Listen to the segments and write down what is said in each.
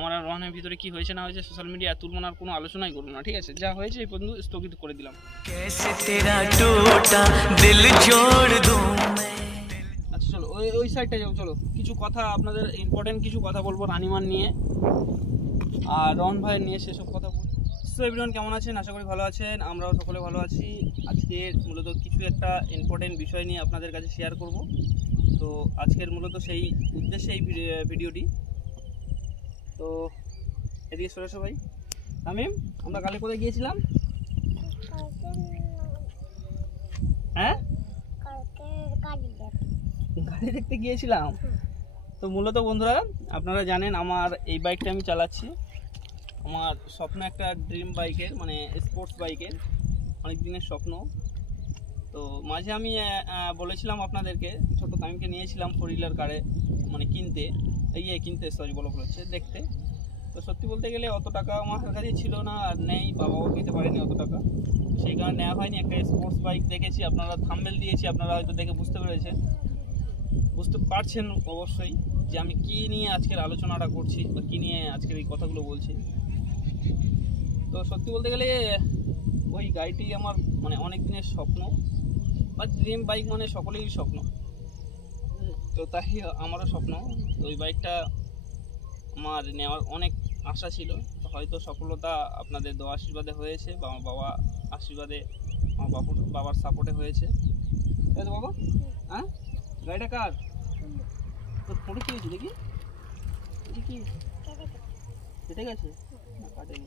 আমার আর রহনের ভিতরে কি হয়েছে না হয়েছে সোশ্যাল মিডিয়া তুলব না, আর কোনো আলোচনাই করবো না, ঠিক আছে? যা হয়েছে এই পর্যন্ত স্থগিত করে দিলাম। আচ্ছা চলো ওই সাইডটা যাও, চলো কিছু কথা আপনাদের ইম্পর্টেন্ট কিছু কথা বলবো রানিমার নিয়ে আর রহন ভাইয়ের নিয়ে, সেসব কথা বলবো। সো এভরিওয়ান, কেমন আছেন? আশা করি ভালো আছেন, আমরাও সকলে ভালো আছি। আজকে মূলত কিছু একটা ইম্পর্টেন্ট বিষয় নিয়ে আপনাদের কাছে শেয়ার করব। তো আজকের মূলত সেই উদ্দেশ্যে এই ভিডিওটি। তো এদিকে সরে এসো ভাই। তামিম, আমরা কালে কোথায় গিয়েছিলাম? হ্যাঁ, গাড়ি দেখতে গিয়েছিলাম। তো মূলত বন্ধুরা, আপনারা জানেন আমার এই বাইকটা আমি চালাচ্ছি, আমার স্বপ্ন একটা ড্রিম বাইকের, মানে স্পোর্টস বাইকের, অনেক দিনের স্বপ্ন। তো মাঝে আমি বলেছিলাম আপনাদেরকে, ছোটো তামিমকে নিয়েছিলাম 4 হুইলার কারে, মানে দেখতে। তো সত্যি বলতে গেলে অত টাকা আমার কাছে ছিল না, আর নেই, বাবাও দিতে পারেনি অত টাকা, সেই কারণে নেওয়া হয়নি। একটা স্পোর্টস বাইক দেখেছি, আপনারা থাম্বনেল দিয়েছি, আপনারা হয়তো দেখে বুঝতে পারছেন অবশ্যই যে আমি কি নিয়ে আজকের আলোচনাটা করছি বা কী নিয়ে আজকের এই কথাগুলো বলছি। তো সত্যি বলতে গেলে ওই গাড়িটি আমার মানে অনেক দিনের স্বপ্ন, বা ড্রিম বাইক মানে সকলেরই স্বপ্ন। তো তাই আমারও স্বপ্ন। তো ওই বাইকটা আমার নেওয়ার অনেক আশা ছিল, হয়তো সফলতা আপনাদের দোয়া আশীর্বাদে হয়েছে, বা আমার বাবা আশীর্বাদে, আমার বাবার সাপোর্টে হয়েছে। তাই তো বাবা? হ্যাঁ, গাড়িটা কার? তোর ফোনে কি হয়েছে দেখি, কি কেটে গেছে? কাটেনি।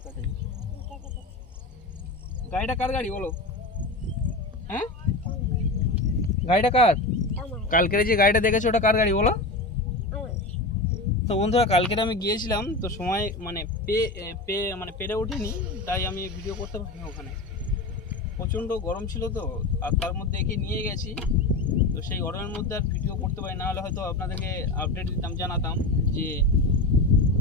গাড়িটা কার গাড়ি বলো? হ্যাঁ, গাড়িটা কার? কালকের যে গাড়িটা দেখেছো ওটা কার গাড়ি বলো? তো বন্ধুরা, কালকের আমি গিয়েছিলাম, তো সময় মানে পেরে ওঠেনি, তাই আমি ভিডিও করতে পারিনি। ওখানে প্রচণ্ড গরম ছিল, তো আর তার মধ্যে একে নিয়ে গেছি, তো সেই গরমের মধ্যে আর ভিডিও করতে পারি না, হলে হয়তো আপনাদেরকে আপডেট দিতাম, জানাতাম যে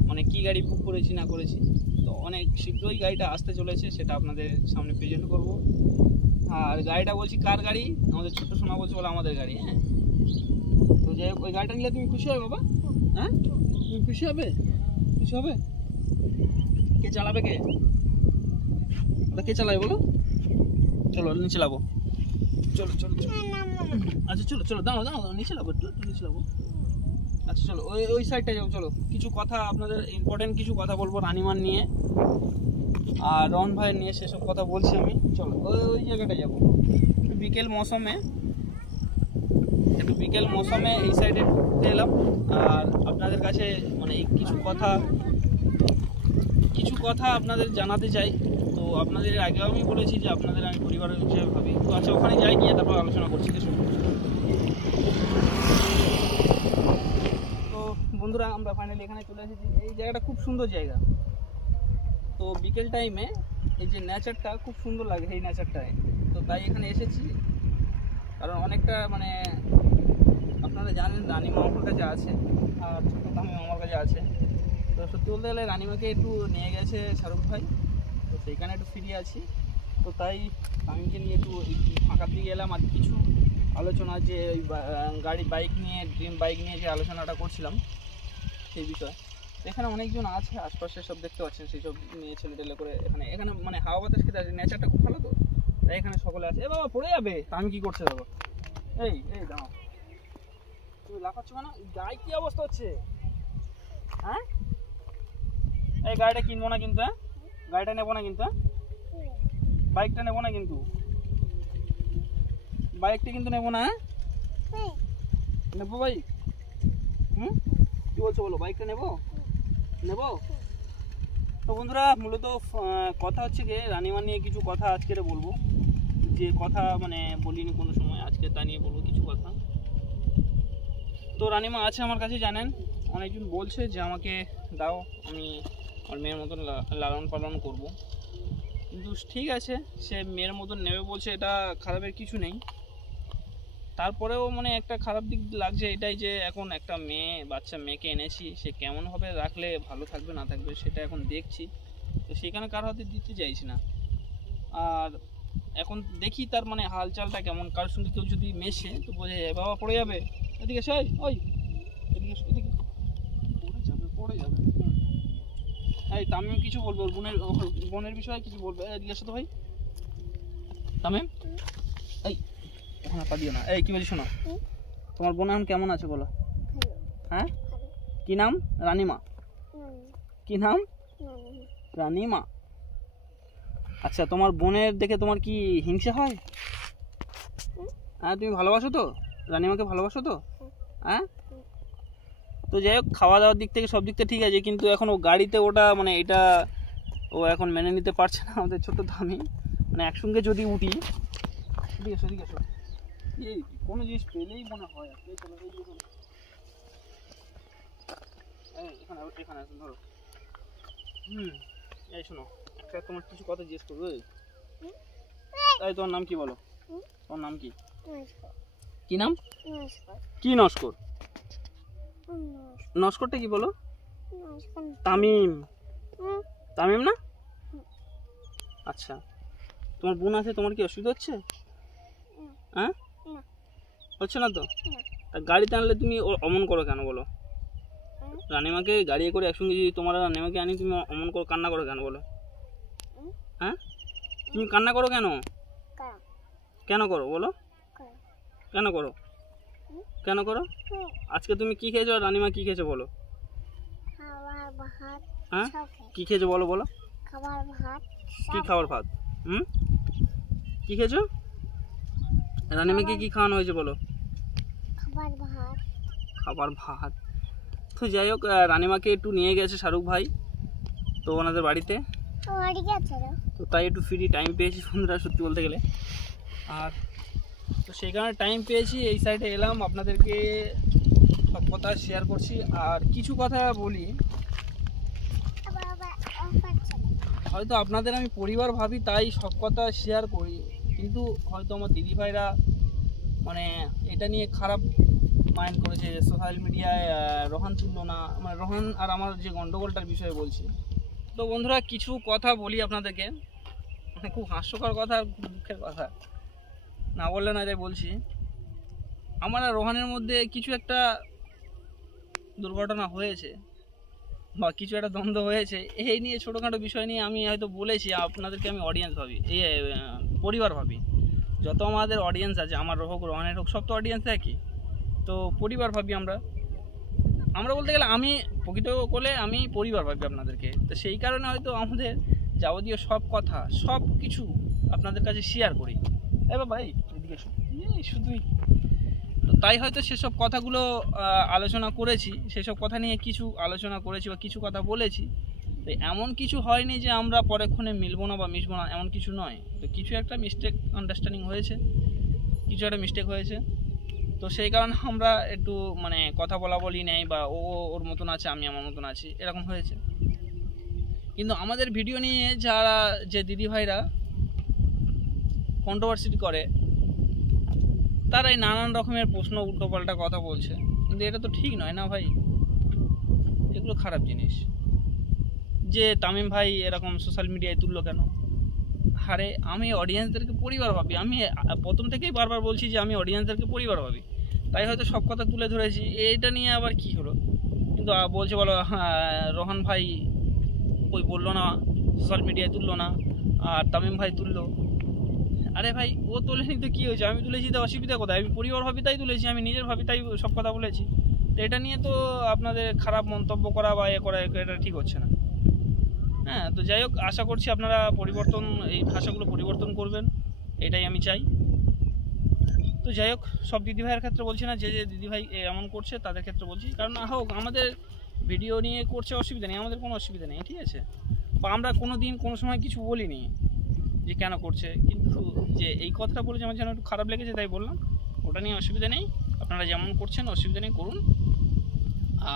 মানে কি গাড়ি বুক করেছি না করেছি। তো অনেক শীঘ্রই গাড়িটা আসতে চলেছে, সেটা আপনাদের সামনে প্রেজেন্ট করব। আর গাড়িটা বলছি কার গাড়ি? আমাদের ছোট্ট সোনা বলছে বলে আমাদের গাড়ি। হ্যাঁ, তো যাই হোক, ওই গাড়িটা নিলে তুমি খুশি হবে বাবা? হ্যাঁ, তুমি খুশি হবে? কে চালাবে? ওটা কে চালাবে বলো? চলো নিচে লাবো, চলো। আচ্ছা চলো দাঁড়াও, নিচে লাবো, একটু নিচে লাবো। আচ্ছা চলো ওই সাইডটা যাও, চলো কিছু কথা আপনাদের ইম্পর্টেন্ট কিছু কথা বলবো রানিমার নিয়ে আর রহন ভাইয়ের নিয়ে, সেসব কথা বলছি আমি। চলো ওই জায়গাটা যাবো। বিকেল মৌসুমে এই সাইডে ঘুরতে এলাম, আর আপনাদের কাছে মানে কিছু কথা আপনাদের জানাতে চাই। তো আপনাদের আগেও আমি বলেছি যে আপনাদের আমি পরিবারের হিসেবে ভাবি। তো আচ্ছা, ওখানে যাই, গিয়ে তারপর আলোচনা করছি। তো বন্ধুরা, আমরা ফাইনালি এখানে চলে এসেছি। এই জায়গাটা খুব সুন্দর জায়গা। তো বিকেল টাইমে এই যে নেচারটা খুব সুন্দর লাগে, এই নেচারটায়। তো তাই এখানে এসেছি, কারণ অনেকটা মানে আপনারা জানেন রানিমা আমার কাছে আছে, আর ছোটো তামিম আমার কাছে আছে। তো সত্যি বলতে গেলে রানিমাকে একটু নিয়ে গেছে শাহরুখ ভাই, তো সেইখানে একটু ফ্রি আছি। তো তাই তামিমকে নিয়ে একটু ফাঁকার দিকে এলাম, আর কিছু আলোচনা যে ওই ড্রিম বাইক নিয়ে যে আলোচনাটা করছিলাম সেই বিষয়ে। এখানে অনেকজন আছে, আশপাশে সব দেখতে পাচ্ছেন, সেই সব নিয়ে ছেলে করে এখানে মানে হাওয়া বাতাস খেতে আছে, নেচারটা খুব ভালো। তো তাই এখানে সকলে আছে। এ বাবা, পড়ে যাবে। তামিম কি করছে বাবা? এই দাঁড়াও, তুমি লাফাচ্ছ কেন? গাড়ি কি অবস্থা হচ্ছে? হ্যাঁ, এই গাড়িটা কিনবো না কিন্তু, হ্যাঁ, গাড়িটা নেবো না কিন্তু, হ্যাঁ, বাইকটা নেবো না কিন্তু, বাইকটা কিন্তু নেবো না। হ্যাঁ, নেবো বাইক। কি বলছো বলো? বাইকটা নেবো। তো বন্ধুরা, মূলত কথা হচ্ছে গিয়ে রানিমা নিয়ে কিছু কথা আজকের বলবো, যে কথা মানে বলিনি কোনো সময়, আজকে তা নিয়ে বলবো কিছু কথা। তো রানিমা আছে আমার কাছে, জানেন, অনেকজন বলছে যে আমাকে দাও, আমি আমার মেয়ের মতন লালন পালন করব। কিন্তু ঠিক আছে, সে মেয়ের মতন নেবে বলছে, এটা খারাপের কিছু নেই। তারপরেও মানে একটা খারাপ দিক লাগছে এটাই, যে এখন একটা বাচ্চা মেয়েকে এনেছি, সে কেমনভাবে রাখলে ভালো থাকবে না থাকবে সেটা এখন দেখছি। তো সেখানে কার হাতে দিতে চাইছি না। আর এখন দেখি তার মানে হালচালটা কেমন, কার সঙ্গে কেউ যদি মেশে তো বোঝা যায়। বাবা, পড়ে যাবে, এদিকে এদিকে পড়ে যাবে। এই তামিম কিছু বলবে, ওর বোনের বিষয়ে কিছু বলবে। এদিকে এসো তো ভাই তামিম, এই ওখানে পা দিও না। এই কি বলছি শোনো, তোমার বোন এখন কেমন আছে বলো? হ্যাঁ, কি নাম? রানীমা। কি নাম? রানীমা। আচ্ছা, তোমার বোনের দেখে তোমার কি হিংসা হয়? হ্যাঁ, তুমি ভালোবাসো তো রানীমাকে? ভালোবাসো তো? হ্যাঁ, তো যাই হোক, খাওয়া দাওয়ার দিক থেকে সব দিক থেকে ঠিক আছে, কিন্তু এখন ও গাড়িতে ওটা মানে এটা ও এখন মেনে নিতে পারছে না। আমাদের ছোট দামি মানে একসঙ্গে যদি উঠি, এই কোনো জিনিস পেলেই মনে হয় এখানে এখানে আসুন ধরো। এই শোনো, একটা তোমার কিছু কথা জিজ্ঞেস করবো। তাই তোমার নাম কি বলো? তোমার নাম কি? কি নাম? কি নস্কর? নস্করটা কি বলো? তামিম। তামিম না? আচ্ছা, তোমার বোন আছে, তোমার কি অসুবিধা হচ্ছে? হ্যাঁ, হচ্ছে না তো? গাড়িতে আনলে তুমি অমন করো কেন বলো? রানীমাকে গাড়ি করে একসঙ্গে যদি তোমার রানীমাকে আনি, তুমি অমন করো, কান্না করো কেন বলো? হ্যাঁ, তুমি কান্না করো কেন? কেন করো বলো? কেন করো? কেন করো? আজকে তুমি কি খেয়েছো আর রানীমা কি খেয়েছো বলো? হ্যাঁ, কি খেয়েছো বলো? বলো কি খাবার? ভাত। কি খেয়েছো? রানীমাকে কি খাওয়ানো হয়েছে বলো? খাবার ভাত। তো যাই হোক, রানীমাকে একটু নিয়ে গেছে শাহরুখ ভাই তো ওনাদের বাড়িতে, তো তাই একটু ফ্রি টাইম পেয়েছি বন্ধুরা, সত্যি বলতে গেলে। আর তো সেই কারণে টাইম পেয়েছি, এই সাইডে এলাম, আপনাদেরকে সব কথা শেয়ার করছি। আর কিছু কথা বলি, হয়তো আপনাদের আমি পরিবার ভাবি তাই সব কথা শেয়ার করি, কিন্তু হয়তো আমার দিদিভাইরা মানে এটা নিয়ে খারাপ মাইন্ড করেছে। সোশ্যাল মিডিয়ায় রোহান তুললো না, মানে রোহান আর আমার যে গন্ডগোলটার বিষয়ে বলছি। তো বন্ধুরা, কিছু কথা বলি আপনাদেরকে, মানে খুব হাস্যকর কথা আর খুব দুঃখের কথা, না বললে না, তাই বলছি। আমার আর রোহানের মধ্যে কিছু একটা দুর্ঘটনা হয়েছে বা কিছু একটা দ্বন্দ্ব হয়েছে, এই নিয়ে ছোটোখাটো বিষয় নিয়ে আমি হয়তো বলেছি আপনাদেরকে। আমি অডিয়েন্স ভাবি, এই পরিবার ভাবি, যত আমাদের অডিয়েন্স আছে, আমার হোক রোহানের হোক, সব তো অডিয়েন্স একই, তো পরিবার ভাবি আমরা বলতে গেলে আমি প্রকৃত করলে আমি পরিবার ভাবি আপনাদেরকে। তো সেই কারণে হয়তো আমাদের যাবতীয় সব কথা সব কিছু আপনাদের কাছে শেয়ার করি। এবার ভাই এদিকে শুধুই তো তাই হয়তো সেসব কথাগুলো আলোচনা করেছি, সেসব কথা নিয়ে কিছু আলোচনা করেছি বা কিছু কথা বলেছি। তো এমন কিছু হয়নি যে আমরা পরেক্ষণে মিলবো না বা মিশবো না, এমন কিছু নয়। তো কিছু একটা মিস্টেক আন্ডারস্ট্যান্ডিং হয়েছে, কিছু একটা মিস্টেক হয়েছে, তো সেই কারণে আমরা একটু মানে কথা বলি নেই, বা ও ওর মতন আছে, আমি আমার মতন আছি, এরকম হয়েছে। কিন্তু আমাদের ভিডিও নিয়ে যারা যে দিদিভাইরা কন্ট্রোভার্সি করে, তারাই নানান রকমের প্রশ্ন, উল্টোপাল্টা কথা বলছে, কিন্তু এটা তো ঠিক নয় না ভাই, এগুলো খারাপ জিনিস। যে তামিম ভাই এরকম সোশ্যাল মিডিয়ায় তুললো কেন? আরে আমি অডিয়েন্সদেরকে পরিবার ভাবি, আমি প্রথম থেকেই বারবার বলছি যে আমি অডিয়েন্সদেরকে পরিবার ভাবি, তাই হয়তো সব কথা তুলে ধরেছি। এইটা নিয়ে আবার কি হলো? কিন্তু বলছে বলো রোহান ভাই ওই বললো না, সোশ্যাল মিডিয়ায় তুললো না, আর তামিম ভাই তুললো। আরে ভাই, ও তোলেনি তো কী হয়েছে? আমি তুলেছি, তো অসুবিধা কোথায়? আমি পরিবার ভাবি তাই তুলেছি, আমি নিজের ভাবি তাই সব কথা বলেছি। তো এটা নিয়ে তো আপনাদের খারাপ মন্তব্য করা বা এ করা, এটা ঠিক হচ্ছে না। হ্যাঁ, তো যাই হোক, আশা করছি আপনারা পরিবর্তন, এই ভাষাগুলো পরিবর্তন করবেন, এটাই আমি চাই। তো যাই হোক, সব দিদিভাইয়ের ক্ষেত্রে বলছি না, যে যে দিদিভাই এমন করছে তাদের ক্ষেত্রে বলছি, কারণ হোক আমাদের ভিডিও নিয়ে করছে, অসুবিধা নেই, আমাদের কোনো অসুবিধা নেই, ঠিক আছে। বা আমরা কোনো দিন কোনো সময় কিছু বলিনি যে কেন করছে, কিন্তু যে এই কথাটা বলেছে আমার যেন একটু খারাপ লেগেছে, তাই বললাম। ওটা নিয়ে অসুবিধা নেই, আপনারা যেমন করছেন অসুবিধা নেই, করুন।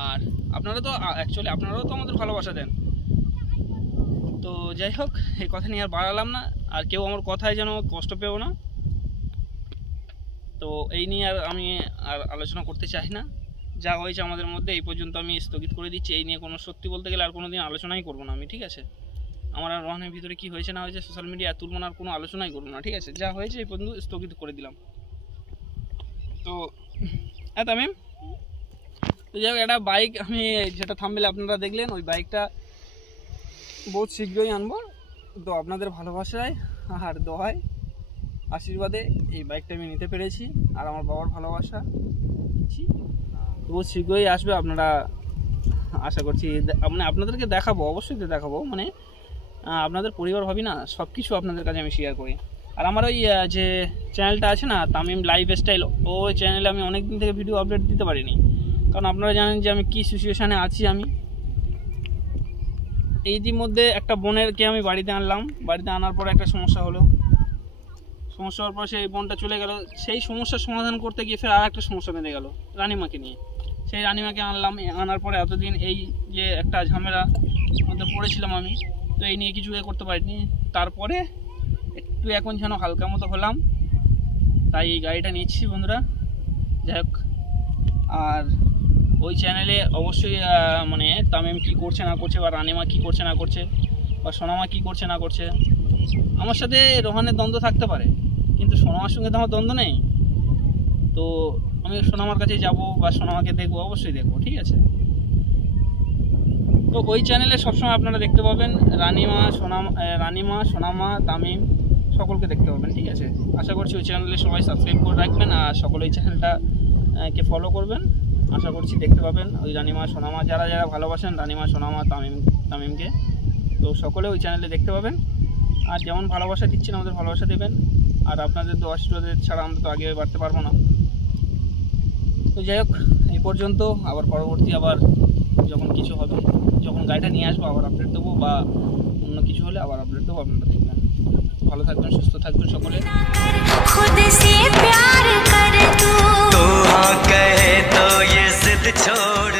আর আপনারা তো অ্যাকচুয়ালি আপনারাও তো আমাদের ভালোবাসা দেন। তো যাই হোক, এই কথা নিয়ে আর বাড়ালাম না, আর কেউ আমার কথায় যেন কষ্ট পেও না। তো এই নিয়ে আর আমি আর আলোচনা করতে চাই না, যা হয়েছে আমাদের মধ্যে এই পর্যন্ত আমি স্থগিত করে দিচ্ছি। এই নিয়ে কোনো, সত্যি বলতে গেলে আর কোনো দিন আলোচনাই করবো না আমি, ঠিক আছে। আমার আর রোহানের ভিতরে কী হয়েছে না হয়েছে সোশ্যাল মিডিয়া তুলব না, আর কোনো আলোচনাই করবো না, ঠিক আছে। যা হয়েছে এই পর্যন্ত স্থগিত করে দিলাম। তো হ্যাঁ তামিম, তো যাই হোক, একটা বাইক আমি যেটা থাম্বনেলে আপনারা দেখলেন, ওই বাইকটা বহুত শীঘ্রই আনবো। তো আপনাদের ভালোবাসায় আর দোয়ায় আশীর্বাদে এই বাইকটা আমি নিতে পেরেছি, আর আমার বাবার ভালোবাসা বহুত শীঘ্রই আসবে। আপনারা আশা করছি মানে আপনাদেরকে দেখাবো, অবশ্যই দেখাবো, মানে আপনাদের পরিবার ভাবি না, সব কিছু আপনাদের কাছে আমি শেয়ার করি। আর আমার ওই যে চ্যানেলটা আছে না তামিম লাইফস্টাইল, ওই চ্যানেলে আমি অনেক দিন থেকে ভিডিও আপলোড দিতে পারিনি, কারণ আপনারা জানেন যে আমি কী সিচুয়েশানে আছি। আমি ইতিমধ্যে একটা বোনেরকে আমি বাড়িতে আনলাম, বাড়িতে আনার পরে একটা সমস্যা হলো, সমস্যা হওয়ার পর সেই বোনটা চলে গেল। সেই সমস্যার সমাধান করতে গিয়ে ফের আর একটা সমস্যা বেঁধে গেল রানিমাকে নিয়ে। সেই রানিমাকে আনলাম, আনার পরে এতদিন এই যে একটা ঝামেলার মধ্যে পড়েছিলাম আমি, তো এই নিয়ে কিছু করতে পারিনি। তারপরে একটু এখন যেন হালকা মতো হলাম, তাই এই গাড়িটা নিচ্ছি বন্ধুরা। যাই হোক, আর ওই চ্যানেলে অবশ্যই মানে তামিম কী করছে না করছে, বা রানিমা কী করছে না করছে, বা সোনামা কী করছে না করছে, আমার সাথে রোহানের দ্বন্দ্ব থাকতে পারে, কিন্তু সোনামার সঙ্গে তো আমার দ্বন্দ্ব নেই। তো আমি সোনামার কাছে যাব বা সোনামাকে দেখবো, অবশ্যই দেখবো, ঠিক আছে। তো ওই চ্যানেলে সবসময় আপনারা দেখতে পাবেন রানিমা, সোনামা, তামিম সকলকে দেখতে পাবেন, ঠিক আছে। আশা করছি ওই চ্যানেলে সবাই সাবস্ক্রাইব করে রাখবেন, আর সকলে এই চ্যানেলটাকে ফলো করবেন। আশা করছি দেখতে পাবেন ওই রানিমা, সোনামা, যারা যারা ভালোবাসেন রানিমা, সোনামা, তামিমকে, তো সকলে ওই চ্যানেলে দেখতে পাবেন। আর যেমন ভালোবাসা দিচ্ছেন আমাদের ভালোবাসা দেবেন, আর আপনাদের তো আশীর্বাদের ছাড়া আমরা তো আগে বাড়তে পারবো না। তো যাই হোক, এই পর্যন্ত। আবার পরবর্তী আবার যখন কিছু হবে, যখন গাড়িটা নিয়ে আসবো আবার আপডেট দেবো, বা অন্য কিছু হলে আবার আপডেট দেবো, আপনারা দেখবেন। ভালো থাকবেন, সুস্থ থাকবেন সকলে। खुद से प्यार कर तू, तो हाँ कहे तो ये जिद छोड़